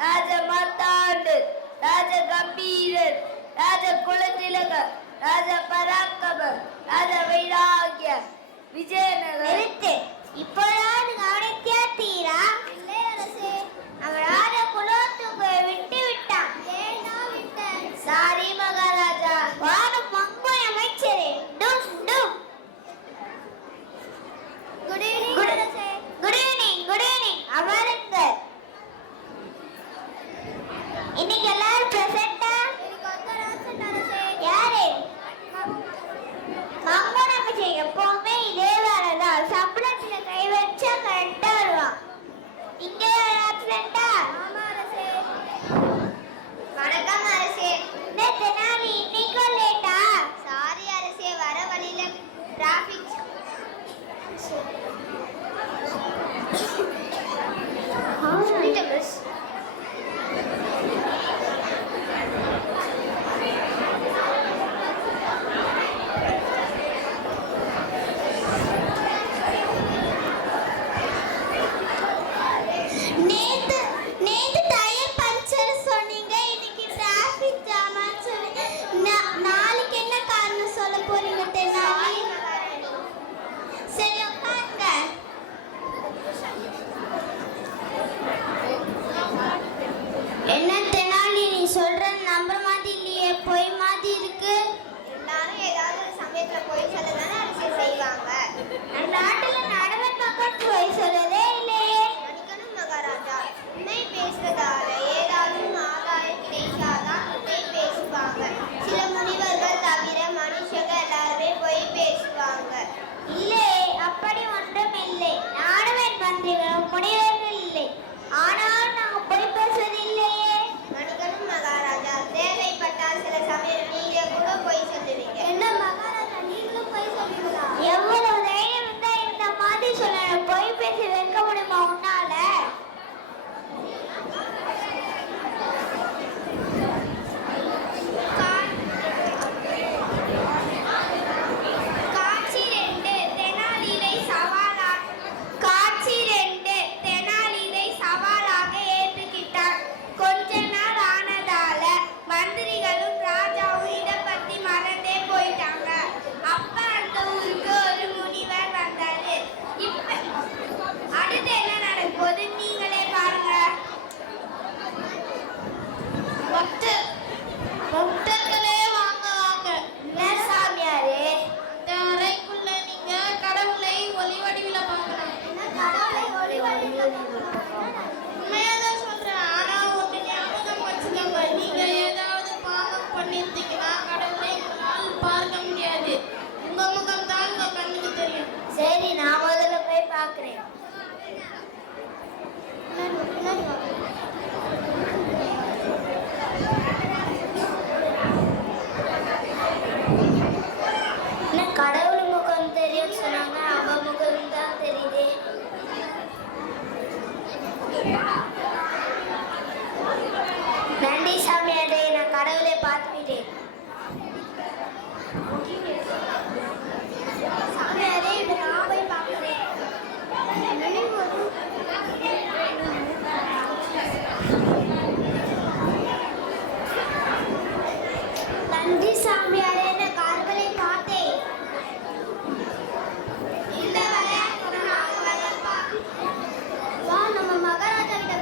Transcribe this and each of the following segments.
ராஜ மாத்தாண்டு, ராஜ கம்பீரன், ராஜ குலதிலக, ராஜ பராக்கம, ராஜ வைராகிய விஜயநகர. இப்பொழுது கவனித்தியா தீரா? இல்லை அரசே, அவன் ராஜ குலோத்துங்கை விட்டு விட்டான். ஏனா விட்டான்? சாரி மகாராஜா. வானம் மங்கை அமைச்சரே, டும் டும். குட் ஈவினிங் அரசே. Good evening, good evening. அமருங்கள். இன்னைக்கு எல்லாரும் பிரசன்ட்டா? இன்னைக்கு ஒருத்தர் ஆப்சென்ட் அரசே. யாரு? மங்கை அமைச்சர் எப்பவுமே இதே வேலைதான். சம்பளத்துல கை வச்சா கரெக்டா வருவான். இங்க ஆப்சென்ட்டா? ஆமா அரசே. வணக்கம் அரசே. நேத்து நான் இன்னைக்கு லேட்டா? சாரி அரசே, வர வழியில டிராஃபிக். சொல்லிட்டேன் மிஸ். நேத்து டயர் பஞ்சர் சொன்னீங்க, இன்னைக்கு டிராஃபிக் ஜாமான்னு சொல்லி நாளைக்கு என்ன காரணம் சொல்ல போறீங்க தெனாலி? சரி உட்காருங்க. என்ன தெனாலி, நீ சொல்றது நம்புற மாதிரி இல்லையே, பொய் மாதிரி இருக்கு. எல்லாரும் ஏதாவது ஒரு சமயத்துல பொய் சொல்லதானே அரசே செய்வாங்க. நாட்டுல நடவன் மக்கள் பொய் சொல்லதே இல்லையே. மணிக்கணும் மகாராஜா, உண்மை பேசுறதால ஏதாவது ஆதாயம் கிடைக்காதான் உண்மை பேசுவாங்க. சில முனிவர்கள் தவிர மனுஷங்க எல்லாருமே பொய் பேசுவாங்க. இல்லை, அப்படி ஒன்றும் இல்லை. நாடுவன் மந்திரிகளும் முனிவர்கள் இல்லை, ஆனால் நாங்க பொய் பேசுவது இல்லையே. மணிக்கணும் மகாராஜா, தேவைப்பட்டால் சில சமயம் நீங்க கூட பொய் சொல்லுவீங்க. என்ன மகாராஜா, நீங்களும் பொய் சொல்லுவீங்களா? எவ்வளவு தைரியம் இருந்தா இந்த மாதிரி சொல்லணும். பொய் பேசி வைக்க முடியுமா உன்னால? காட்சி 2, தெனாலியை சவாலாக ஏற்றுக்கிட்டார். கொஞ்ச நாள் ஆனதால மந்திரிகளும் ராஜாவும் இதை பத்தி மறந்தே போயிட்டாங்க. அப்ப அந்த ஊருக்கு ஒரு முனிவர் வந்தாரு. இப்ப அடுத்து என்ன நடக்குது நீங்களே பாருங்க. பக்தர்களே வாங்க வாங்க. என்ன சாமியாரே? இந்த அறைக்குள்ள நீங்க கடவுளை ஒளி வடிவில பார்க்கலாம். கடவுளை ஒளி வடிவில உண்மையாதான் சொல்றேன். ஆனா ஒண்ணு ஞாபகம் வச்சுக்கோங்க, நீங்க ஏதாவது பாவம் பண்ணிருந்தீங்கன்னா கடவுளை உங்களால் பார்க்க முடியாது. உங்க முகம் தான் உங்க கண்ணுக்கு தெரியும். சரி, நான் முதல்ல போய் பார்க்கிறேன். என்ன கடவுள் முகம் தெரியும் சொன்னாங்க, அவ முகம் தான் தெரியுதே. நன்றி சாமியாரே, நான் கடவுளை பார்த்துவிட்டேன். சாமியாரே, இதை நான் போய் பார்க்கிறேன். நன்றி சாமியாரே, நான் கடவுளை பார்த்தேன். இந்த விளையாட்டு வா, நம்ம மகாராஜா கிட்ட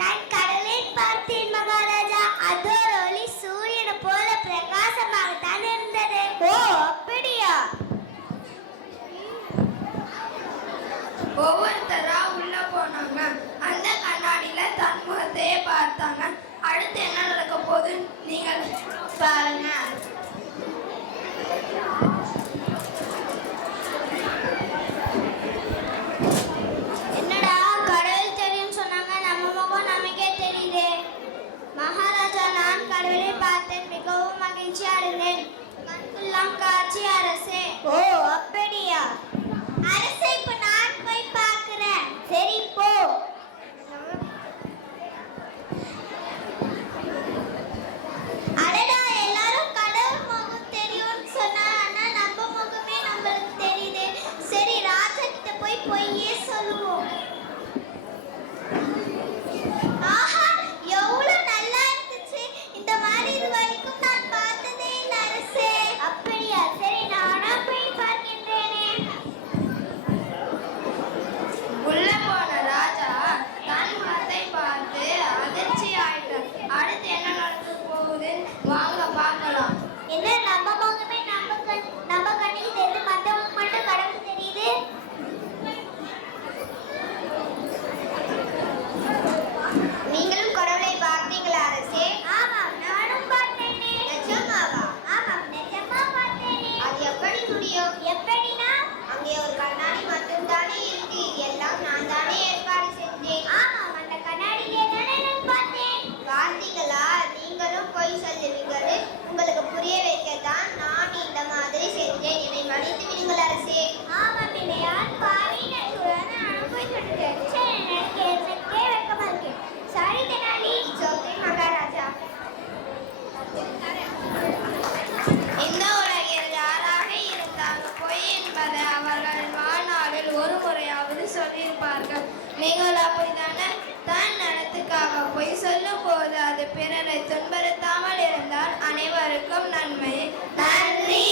நான் கடலை பார்த்தேன் மகாராஜா. அதோட ஒளி சூரியனை போல பிரகாசமாகத்தான் இருந்தது. ஓ அப்படியா? ஒவ்வொருத்தரா உள்ள போனாங்க. அந்த கண்ணாடியில தன் முகத்தையே பார்த்தாங்க. அடுத்து என்ன நடக்க போகுது நீங்கள் பாருங்க. என்னடா கடவுள் தெரியும் சொன்னாங்க, நம்ம முகம் நமக்கே தெரியுது. மகாராஜா, நான் கடவுளை பார்த்தேன், மிகவும் மகிழ்ச்சி அடைந்தேன். கண்கொள்ளாம் காட்சி அரசே. ஓ அப்படியா? அரசே, இப்ப நான் போய் பார்க்கிறேன். சரி போ. அடடா, எல்லாரும் கடவுள் முகம் தெரியும்னு சொன்னா, ஆனா நம்ம முகமே நம்மளுக்கு தெரியுது. சரி, ராஜா கிட்ட போய் பொய்யே சொல்லுவோம். ஆஹா, எவ்வளவு நல்லா இருந்துச்சு. இந்த மாதிரி இது வரைக்கும் நான் பார்த்ததே இல்லை அரசே. அப்படியா? சரி, நானா போய் பார்க்கின்றேனே. உள்ள போன ராஜா தன் முகத்தை பார்த்து அதிர்ச்சி ஆயிட்டார். அடுத்து என்ன நடக்க போகுது வாங்க பார்க்கலாம். என்ன, நம்ம முகமே நம்ம கண்ணுக்கு தெரியுது, மற்றவங்க மட்டும் கடவுள் தெரியுது? நீங்களும் கடவுளை பார்த்தீங்களா அரசே? ஆமாம், நானும் பார்த்தேனே. நிஜமாவா? ஆமாம், நிஜமா பார்த்தேனே. அது எப்படி முடியும்? எப்படினா, அங்கே ஒரு கண்ணாடி மட்டும் தானே இருக்கு. எல்லாம் நான் தானே ஏற்பாடு செஞ்சேன். ஆமாம், அந்த கண்ணாடியிலே தானே நான் பார்த்தேன். பார்த்தீங்களா? நீங்களும் பொய் சொல்லுவீங்கன்னு உங்களுக்கு புரிய வைக்கத்தான் நான் இந்த மாதிரி செஞ்சேன். என்னை மன்னித்து விடுங்கள் அரசே. ஆமாம், இல்லையான் பாவி நடுவுடன் அனுபவி சொல்லிட்டேன். சரி, எனக்கே வெக்கமா இருக்கு. சாரி தெனாலி. ஜோதி மகாராஜா. இந்த உலகில் யாராக இருந்தாலும் பொய் என்பதை அவர்கள் வாழ்நாளில் ஒரு முறையாவது சொல்லியிருப்பார்கள். நீங்கள் அப்படித்தானே? தன் நலத்துக்காக பொய் சொல்லும் போது அது பிறரை துன்புறுத்தாமல் இருந்தால் அனைவருக்கும் நன்மை. நன்றி.